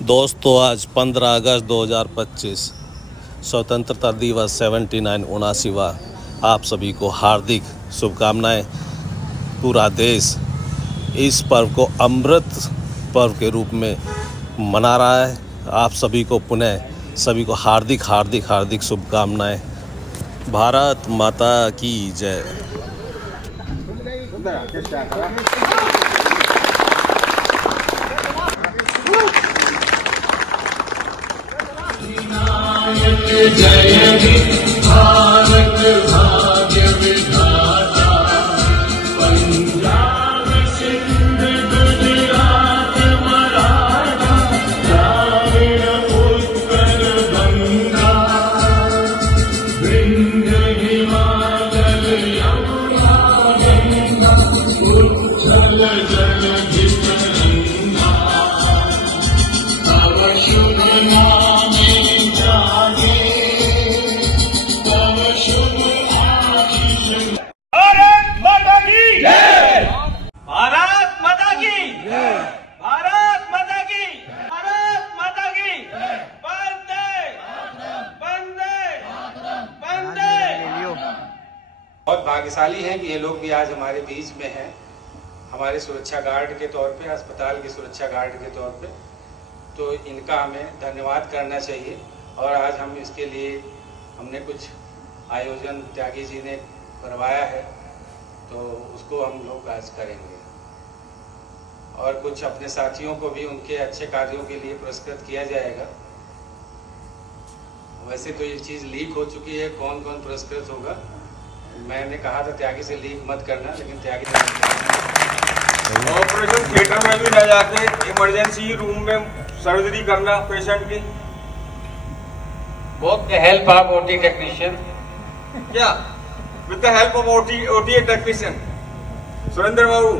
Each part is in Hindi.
दोस्तों, आज 15 अगस्त 2025 स्वतंत्रता दिवस 79वां आप सभी को हार्दिक शुभकामनाएं। पूरा देश इस पर्व को अमृत पर्व के रूप में मना रहा है। आप सभी को पुनः सभी को हार्दिक शुभकामनाएं। भारत माता की जय। जय भारत भाग्य विधाता, पंजाब सिंध गुजरात मराठा, द्राविड़ उत्कल गंगा, विंध्य हिमाचल यमुना गंगा, उत्कल जलधि तरंगा, तव शुभ नामे बहुत भाग्यशाली हैं कि ये लोग भी आज हमारे बीच में हैं, हमारे सुरक्षा गार्ड के तौर पे, अस्पताल के सुरक्षा गार्ड के तौर पे। तो इनका हमें धन्यवाद करना चाहिए। और आज हम इसके लिए हमने कुछ आयोजन त्यागी जी ने करवाया है, तो उसको हम लोग आज करेंगे। और कुछ अपने साथियों को भी उनके अच्छे कार्यों के लिए पुरस्कृत किया जाएगा। वैसे तो ये चीज़ लीक हो चुकी है, कौन कौन पुरस्कृत होगा। मैंने कहा था त्यागी से लीक मत करना, लेकिन त्यागी ऑपरेशन थिएटर में भी न जाके इमरजेंसी रूम में सर्जरी करना पेशेंट की। With the help of OT technician. Yeah, with the help of OT technician. Surendra Babu,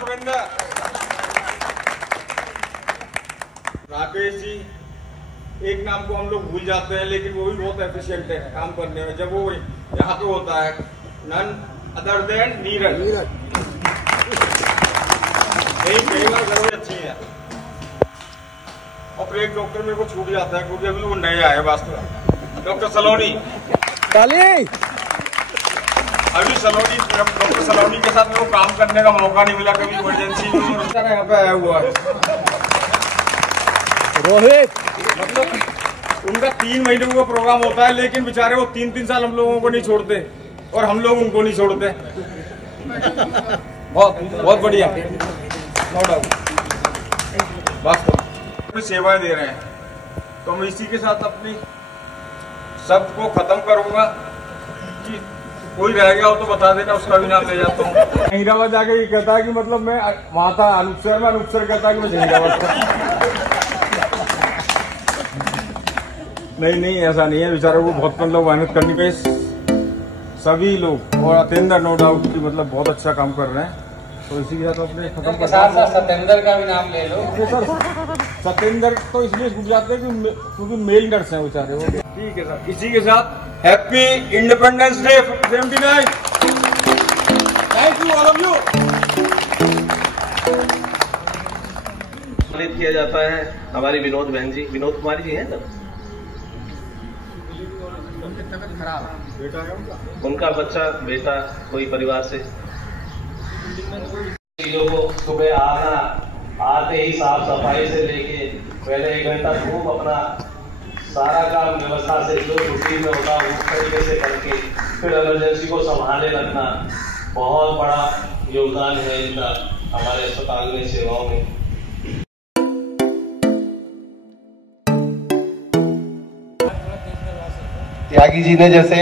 Surendra, Rakesh ji, एक नाम को हम लोग भूल जाते हैं, लेकिन वो भी बहुत एफिशिएंट है काम करने में। जब वो यहाँ पे होता है, नन अदर देन नीरज। कई बार जरूर अच्छी है। और एक डॉक्टर मेरे को छूट जाता है क्योंकि अभी वो नए आए वास्तव। डॉक्टर सलोनी, अभी सलोनी, डॉक्टर सलोनी के साथ मेरे को काम करने का मौका नहीं मिला कभी इमरजेंसी में। यहाँ पे आया हुआ है रोहित। मतलब उनका 3 महीने का प्रोग्राम होता है, लेकिन बेचारे वो 3-3 साल हम लोगों को नहीं छोड़ते और हम लोग उनको नहीं छोड़ते। बहुत बढ़िया, नो डाउट। वास्तव सेवाएं दे रहे हैं, तो मैं इसी के साथ अपनी सबको खत्म करूंगा। कि कोई रह गया हो तो बता देना, उसका भी नाम ले जाता हूँ। जहीराबाद जाके ये कहता है कि मतलब मैं वहां था अनूपसर में, अनूपसर कहता है कि मैं जहीराबाद था। नहीं, ऐसा नहीं है। बेचारे को बहुत मतलब मेहनत करनी पे सभी लोग, और अतेंद्र नो डाउट की मतलब बहुत अच्छा काम कर रहे हैं। तो इसी के साथ अपने खत्म कर सत्येंद्र का भी नाम ले लो। सर, सत्येंद्र तो इसलिए छूट जाते हैं क्योंकि मेल नर्स हैं बेचारे वो। ठीक है सर, इसी के साथ happy independence day 79। Thank you all of you. सम्मानित किया जाता है हमारी विनोद बहन जी, विनोद कुमारी जी हैं ना, उनका बेटा कोई परिवार से चीजों को सुबह आते ही साफ सफाई से लेके पहले 1 घंटा खूब अपना सारा काम व्यवस्था से जो रूटीन में होता है उस तरीके से करके फिर इमरजेंसी को संभाले रखना बहुत बड़ा योगदान है इनका हमारे अस्पताल में सेवाओं में। त्यागी जी ने जैसे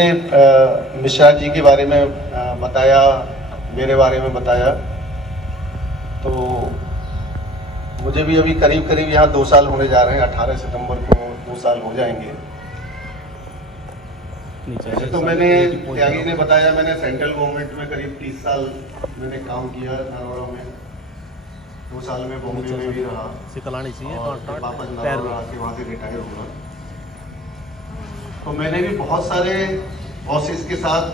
मिश्रा जी के बारे में बताया, मेरे बारे में बताया, तो मुझे भी अभी करीब यहाँ 2 साल होने जा रहे हैं। 18 सितंबर को 2 साल हो जाएंगे। तो मैंने त्यागी ने बताया, मैंने सेंट्रल गवर्नमेंट में करीब 30 साल मैंने काम किया नरोड़ा में। 2 साल में बॉम्बे में भी रहा, वापस नरोड़ा के वहाँ से रिटायर हुआ। तो मैंने भी बहुत सारे बॉसेस के साथ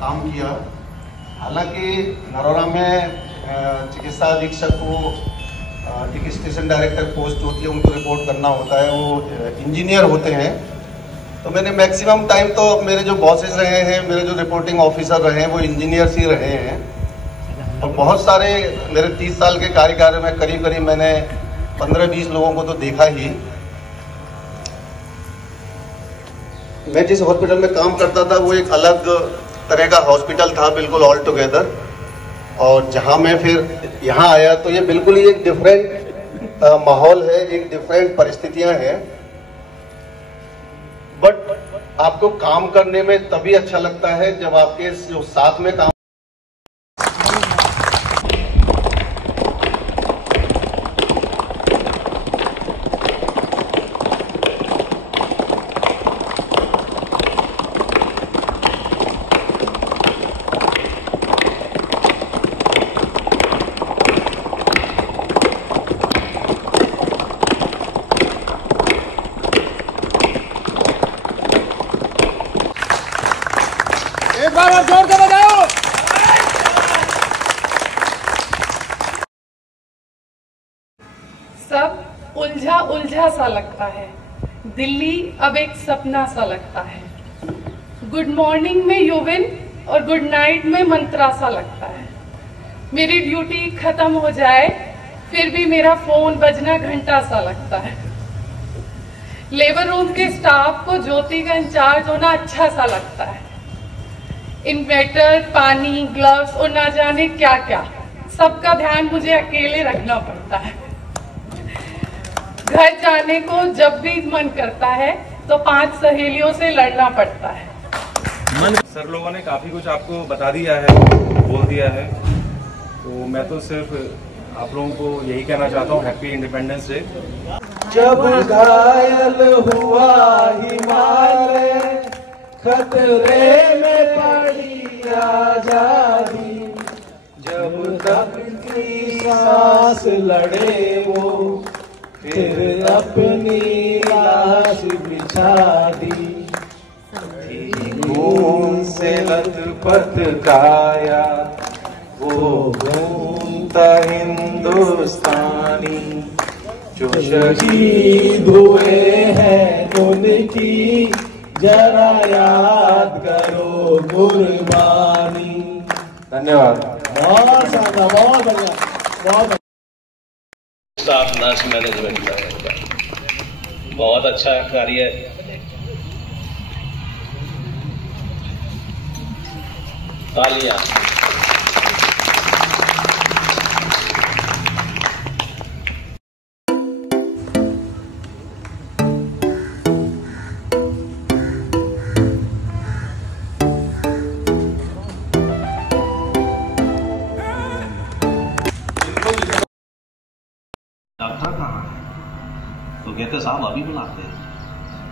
काम किया। हालांकि नरोड़ा में चिकित्सा अधीक्षक को एक स्टेशन डायरेक्टर पोस्ट होती है, उनको रिपोर्ट करना होता है, वो इंजीनियर होते हैं। तो मैंने मैक्सिमम टाइम तो मेरे जो बॉसेस रहे हैं, मेरे जो रिपोर्टिंग ऑफिसर रहे हैं, वो इंजीनियर्स ही रहे हैं। और बहुत सारे मेरे 30 साल के कार्यकाल में करीब मैंने 15-20 लोगों को तो देखा ही। मैं जिस हॉस्पिटल में काम करता था वो एक अलग तरह का हॉस्पिटल था, बिल्कुल ऑल टुगेदर। और जहां मैं फिर यहाँ आया तो ये बिल्कुल ही एक डिफरेंट माहौल है, एक डिफरेंट परिस्थितियां हैं। बट आपको काम करने में तभी अच्छा लगता है जब आपके जो साथ में काम। एक बार और जोर से बजाओ। सब उलझा उलझा सा लगता है, दिल्ली अब एक सपना सा लगता है। गुड मॉर्निंग में यूविन और गुड नाइट में मंत्रा सा लगता है। मेरी ड्यूटी खत्म हो जाए फिर भी मेरा फोन बजना घंटा सा लगता है। लेबर रूम के स्टाफ को ज्योति का इंचार्ज होना अच्छा सा लगता है। इन्वर्टर, पानी, ग्लव्स और ना जाने क्या क्या, सबका ध्यान मुझे अकेले रखना पड़ता है। घर जाने को जब भी मन करता है तो 5 सहेलियों से लड़ना पड़ता है। सर लोगों ने काफी कुछ आपको बता दिया है, बोल दिया है, तो मैं तो सिर्फ आप लोगों को यही कहना चाहता हूँ, हैप्पी इंडिपेंडेंस डे। जब घायल हुआ हिमालय, खतरे में पड़ी आजादी, जब तक की सांस लड़े वो फिर अपनी लाश बिछा दी। खून से लथपथ काया वो घूमता हिंदुस्तानी, जो शहीद हुए हैं उनकी जरा याद करो कुर्बानी। धन्यवाद। बहुत ज्यादा, बहुत बढ़िया, बहुत स्टाफ नर्स मैनेजमेंट का बहुत अच्छा कार्य है। तालियां। डॉक्टर कहाँ है? तो कहते साहब अभी बुलाते हैं।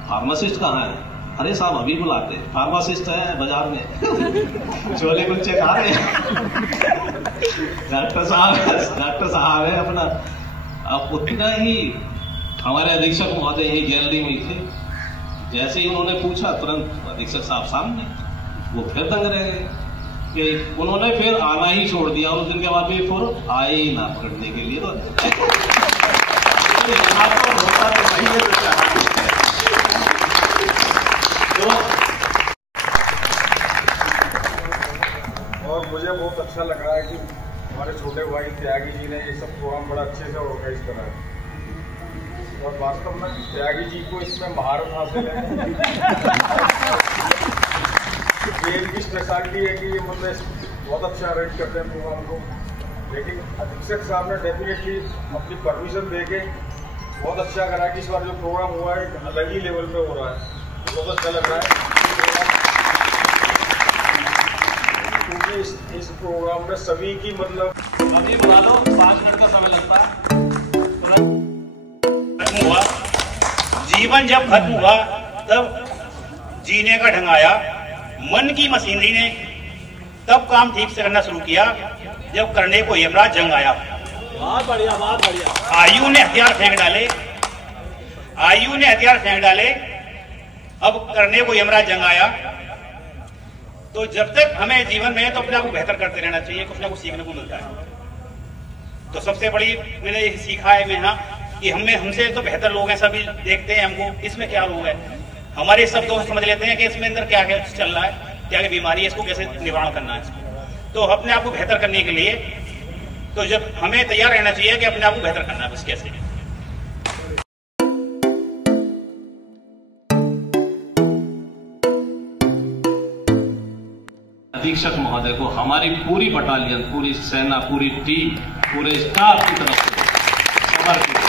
फार्मासिस्ट कहाँ है? अरे साहब अभी बुलाते हैं। फार्मासिस्ट है बाजार में छोले कुलचे खा रहे हैं। डॉक्टर साहब है अपना। अब उतना ही हमारे अधीक्षक महोदय यही गैलरी में थे, जैसे ही उन्होंने पूछा तुरंत अधीक्षक साहब सामने, वो फिर दंग रह गए कि उन्होंने फिर आना ही छोड़ दिया। उस दिन के बाद भी फिर आए ही ना पकड़ने के लिए। तो और मुझे बहुत अच्छा लग रहा है कि हमारे छोटे भाई त्यागी जी ने ये सब प्रोग्राम बड़ा अच्छे से ऑर्गेनाइज करा है। और वास्तव में त्यागी जी को इसमें महारत हासिल है। ये इनकी स्पेशलिटी है कि ये मतलब बहुत अच्छा अरेंज करते हैं प्रोग्राम को। लेकिन अधीक्षक साहब ने डेफिनेटली अपनी परमिशन दे के बहुत अच्छा करा कि इस बार जो प्रोग्राम हुआ है एक अलग ही लेवल पे हो रहा है। बहुत अच्छा लग रहा है क्योंकि इस प्रोग्राम में सभी की मतलब अभी बुला लो, 5 मिनट का समय लगता है। हुआ जीवन जब खत्म हुआ तब जीने का ढंग आया। मन की मशीनरी ने तब काम ठीक से करना शुरू किया जब करने को यमराज जंग आया। बहुत बढ़िया, बहुत बढ़िया। आयु ने हथियार फेंक डाले, आयु ने हथियार फेंक डाले, अब करने को यमराज जंग आया। तो जब तक हमें जीवन में तो अपने आप को बेहतर करते रहना चाहिए, कुछ ना कुछ सीखने को मिलता है। तो सबसे बड़ी मैंने ये सीखा है मैं यहाँ कि हमसे तो बेहतर लोग हैं, सभी देखते हैं हमको, इसमें क्या रोग है, हमारे सब दोस्त समझ लेते हैं कि इसमें अंदर क्या क्या चल रहा है, क्या क्या बीमारी है, इसको कैसे निवारण करना है। तो अपने आप को बेहतर करने के लिए तो जब हमें तैयार रहना चाहिए कि अपने आप को बेहतर करना है, बस कैसे। अधीक्षक महोदय को हमारी पूरी बटालियन, पूरी सेना, पूरी टीम, पूरे स्टाफ की तरफ से समर्पित